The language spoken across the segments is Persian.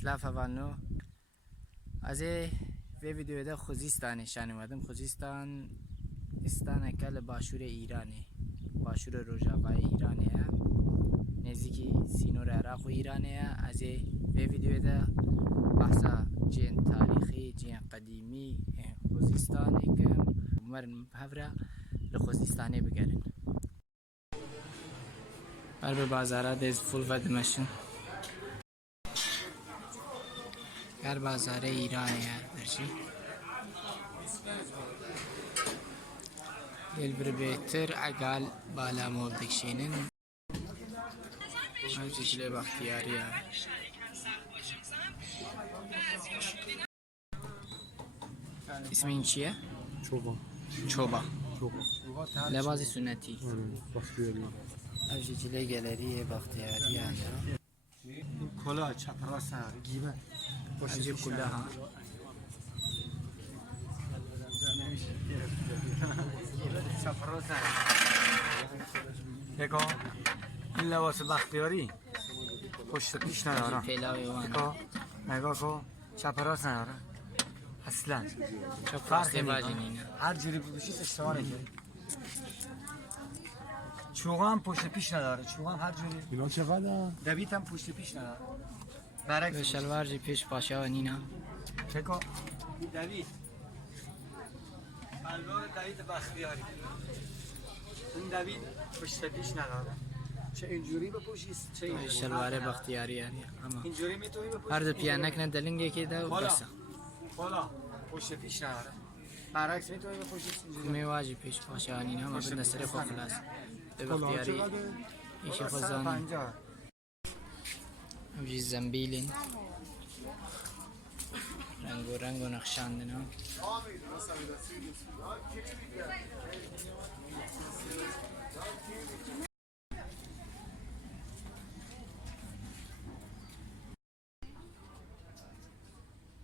سلاف اولنو از ویدیو ده خوزستان نشان اومدم. خوزستان استان کل باشور ایرانه، باشور روجاوای ایرانه، نزدیکی سینور عراق و ایرانه. از ویدیو ده بحثا جین تاریخی جین قدیمی خوزستان که مرن هفره لخوزستانه بگرن. به بازاره دیز فول و دمشن گر بازار ایرانی درچی دل بر بهتر عقال بالا مول دکشینن جشله بختیاری اسم این چیه؟ چوبا لباس سنتی جشله گالری بختیاری کلا چپراس گیبه عجیب کلا ها چپراس نگاه این لباس بختیاری پشت پیش نداره. نگاه کن چپراس نداره اصلا. فرقی نداره، هر جوری بپوشید اشتباه نکنی. چوغا هم پشت پیش نداره، چوغا هم هر جوری. اینا چقدر؟ دویت هم پشت پیش نداره. برعکس شلوار جی پیش باشه و نینا چکا دوید شلوار دوید بختیاری این دوید پشت پیش نداره. چه اینجوری بپوشید چه اینجوری. شلوار بختیاری اما اینجوری میتونی بپوشید. هر دو پیانک نه دلنگه که دو بسه بالا پشت پیش نداره. برعکس میتونی بپوشید اینجوری. میواجی پیش باشه و نینا ما بدن سر خود خلاص به بختیاری ایش خزانه همجی زنبیلین رنگ و نقشاندن ها.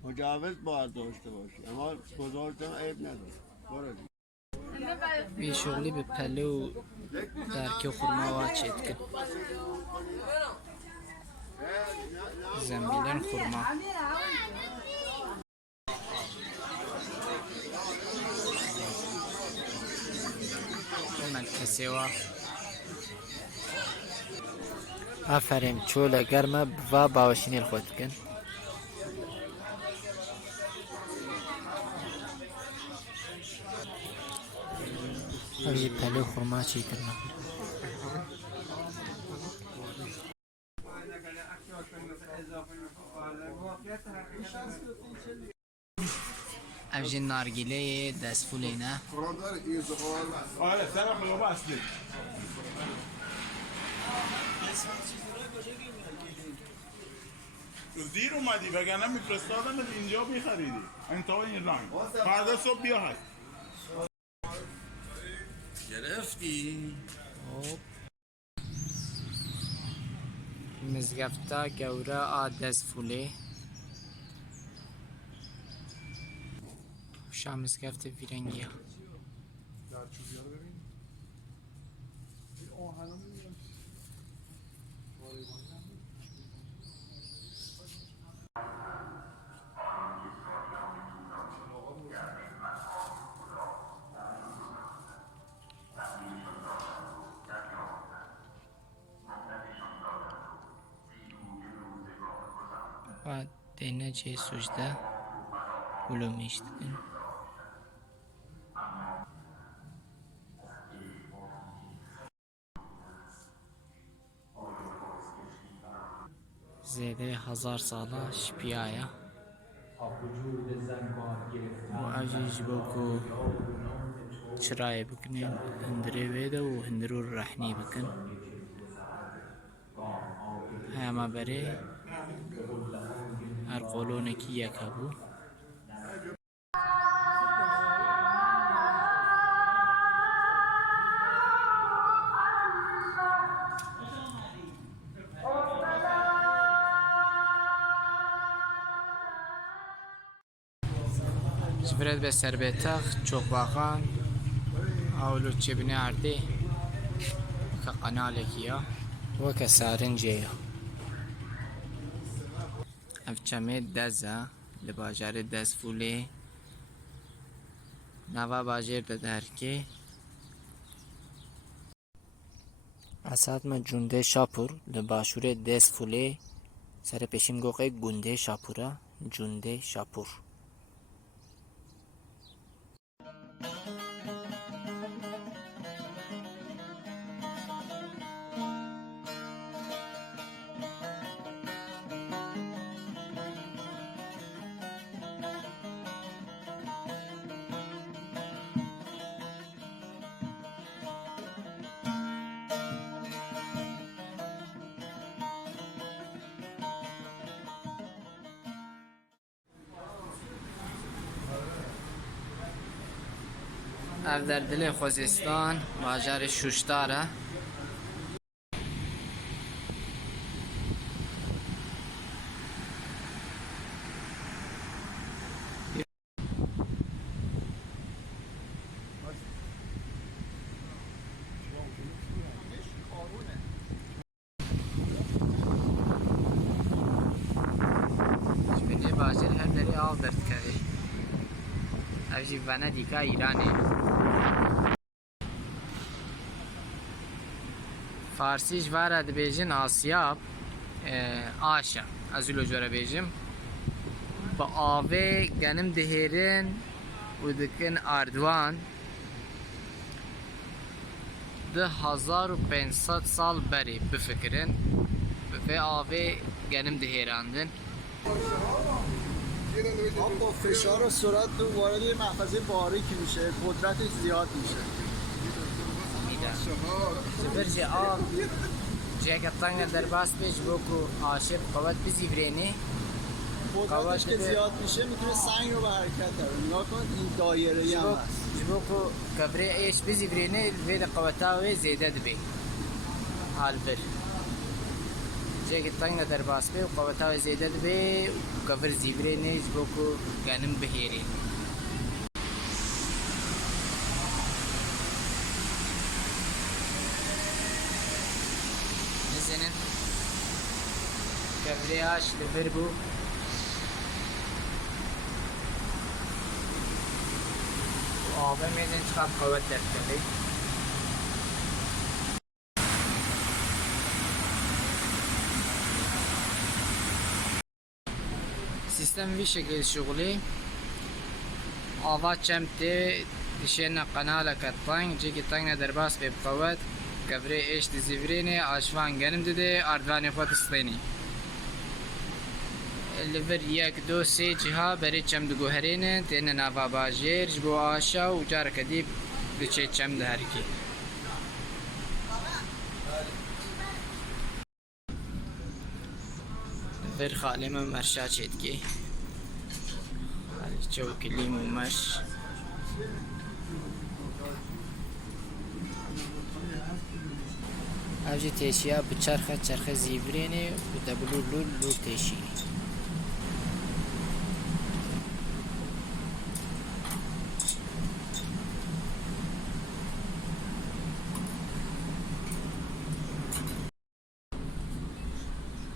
مجوز باید داشته باشی اما گذاشتم عیب نداره. بی شغلی به پلو درک خورما واچید کن زنبیلن خورما ملکه سوا آفرین چوله گرمه و باوشینی خود کن. ابھی پہلے خورما چی کرنا ابھی نارگیله دست فولی نه آره طرف رو بسته زیر اومدی وگرنه میفرستادم اینجا میخریدی انتها این رنگ فردا صبح بیا هست گرفتی مزگفتا گوره دست فولی شام مزگفت ویرنگی ها و دینه چه سجده بلو میشتن زیده 1000 ساله شپیایا و عجیج بکو چرای بکنین هندره ویده و هندرو رحنی بکن هما بره هر قولونکی یکا بو جبرت به سر بتخ چوک باقان اولو چبنی عرده که قناله کیا و که سارنجه اف چمه دزه لباجار دز فوله نوا باجر ده درکه اسات ما جونده شاپور لباشور دز فوله سر پیشیم گوقه گونده شاپورا جونده شاپور اف در دل خوزستان باجار شوشتاره شبیه باجر هر دری آب درد کردی اوجی ونادیکا ایرانه فارسیش واره دبیجن آسیاب آشا ازولو جوره بیجم با آوه گنم دهیرن و دکن اردوان 2500 سال بری بفکرن به آوه گنم دهیراندن آب با فشار و سرعت وارد یه محفظه باریکی میشه قدرتش زیاد میشه برج آب جاك الطنجة درباس بيش بوكو عاشق قوات بزيبريني قدرتش که زیاد میشه میتونه سنگ رو به حرکت داره نگاه کن این دایره هم هست جبوكو كبري ايش بزيبريني الفيدا قواتاوي زيادة دبي هالبر جاك الطنجة درباس بي وقواتاوي زيادة دبي وكبر زيبريني جبوكو غنم بهيري نزنن كبرياش لبربو وآبه میزن چقدر قوت در کلی سیستم وی شکل شغلی آبا چمته دشينا قنالك الطنج جيكي طنجنا درباس بقوت كبري ايش تزيفريني عشوان جنم ددي اردواني خود الصيني الليفر ياك دو سي جها بري چم دو هرين تينا نافا باجير جبو آشا و جار كديب دچه چم دهركي الليفر خالي من مرشا چيتكي خالي چو كليم ومرش اوجی تیشیا بچرخه چرخه زیبرینه و دبلو لول تیشی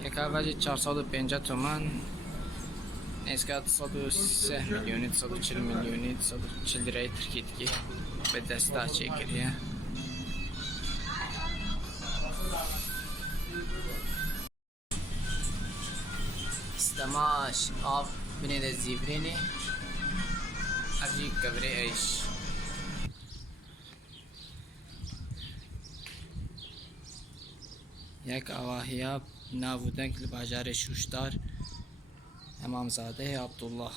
یک اوجی 450 تومان اسکات 103 میلیونی 140 میلیونی 140 لirayı Türkiye'deki به دستا çekiliyor. استماش آب بني ده زيبريني أجي كبري ايش یک آواهیا ناودنگ لباجار شوشتار امامزاده عبدالله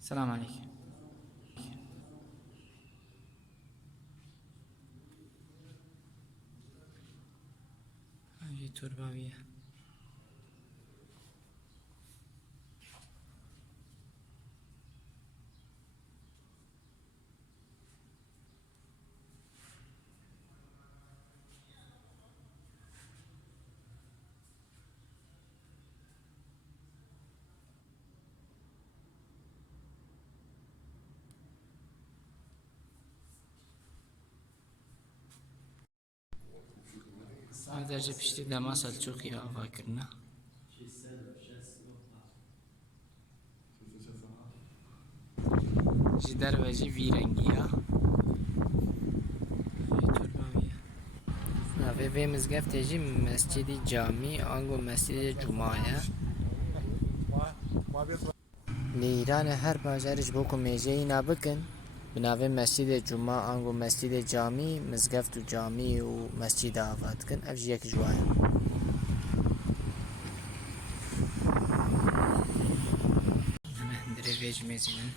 سلام عليكم هذه تربوية Ev derece pişti dema Selçukya hava kirine. Ji derve jî vî rengiya. Navê vê mizgeftê jî Mescidî Camî ango Mescidê Cuma ye. Li Îranê her bajarê ji bo ku mêjeyî nabikin bi navê Mescidê Cuma ango Mescidê Camî mizgeft û camî û mescîda ava dikin. Ev jî yek ji wan ye. Dirê vê ji mêzînin.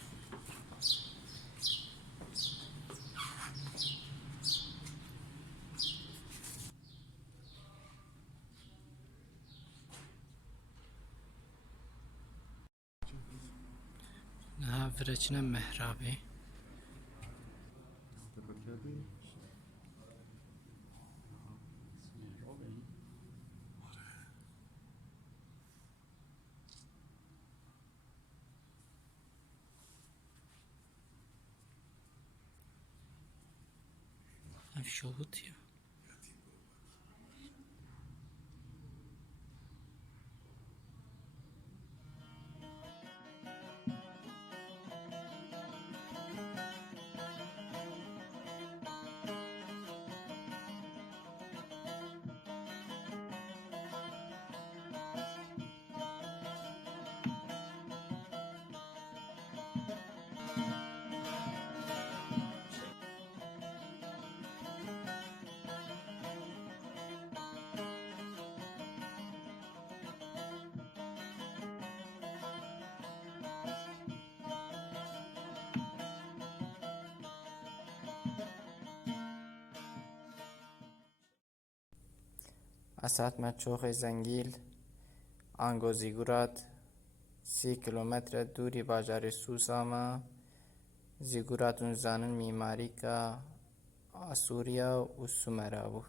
Niha vireçine mehrabê. Ev şohut ya. Esat me çoxê zengîl ango Zîgurat 30 kilometre dûrî bajarê Sûsa me. Zîgurat hûn zanin mîmarîka Asûriya û Sumera bû.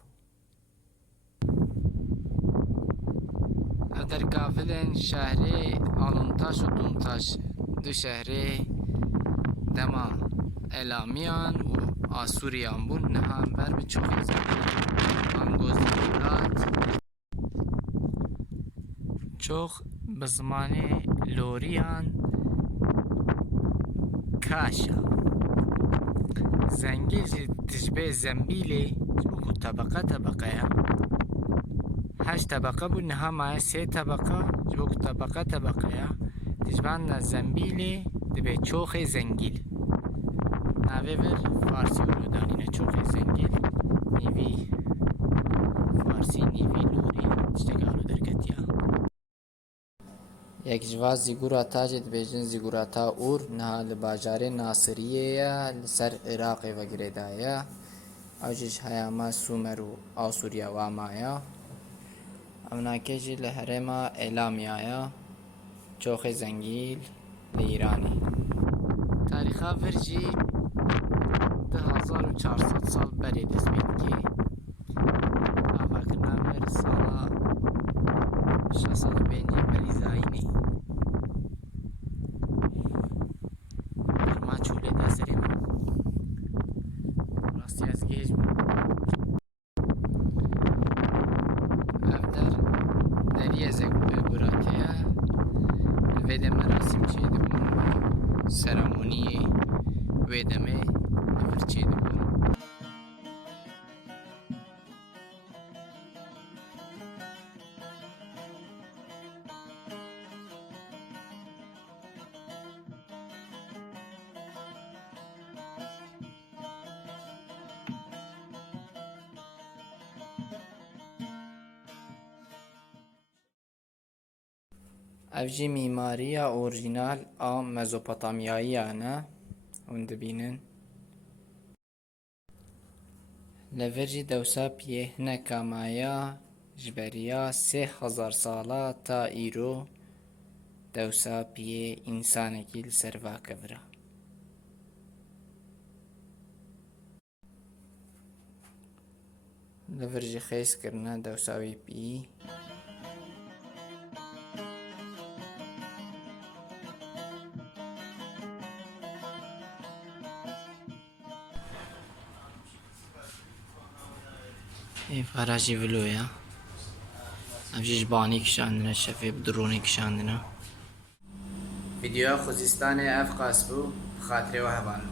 Ev dergavîlên şehrê Alûntaş û Dûntaş du şehrê dema Elamiyan û Asûriyan bûn. Niha ber bi çoxê zengîl ango Zîgurat çok bi zimanê Loriyan Kaşa. Zengîl jî tişbê Zembîlê ji bo ku tebeqa tebeqeya. 8 tebeqa bû niha maye 3 tebeqa ji bo ku tebeqa tebeqeya. Tişbanda Zembîlê dibe çoxê zengîl. Navê vir Farsî û danîne çoxê zengîl. Nîvî Farsî nîvî Lorî tiştekî alu derketiya. Yek ji va zîgurata jê dibêjin zîgurata Ûr niha li bajarê Nasiriyê ye li ser Iraqê vegirê da ye. Ew jî ji heyama Sûmer û Asûriya wa maye. Ewnakê jî li herêma Elamiya ye. Çoxê zengîl li Îranê. Tarîxa vir jî 2400 sal berê dest pê dike. Avakirina vir sala 605 berî zayînê. Parma çûlê da serê min. Rastî ez gêj bûm. Ev der deriyê Zîguratê ye. Li vê de merasîm çê dibûn. Seremoniyê wê demê li vir çê dibûn. Ev jî mîmariya orjînal a Mezopotamyayî ne hûn dibînin. Li vir jî dewsa piyê hineka maya ji beriya 3000 sala ta îro dewsa piyê însanekî li ser vakevira. Li vir jî xêz kirine dewsa wî pî. Ev araji vilo ya. افجیش بانی کشاندنه شفی بدرونی کشاندنه ویدیو خوزستان اف قاسبو خاطره و هوانو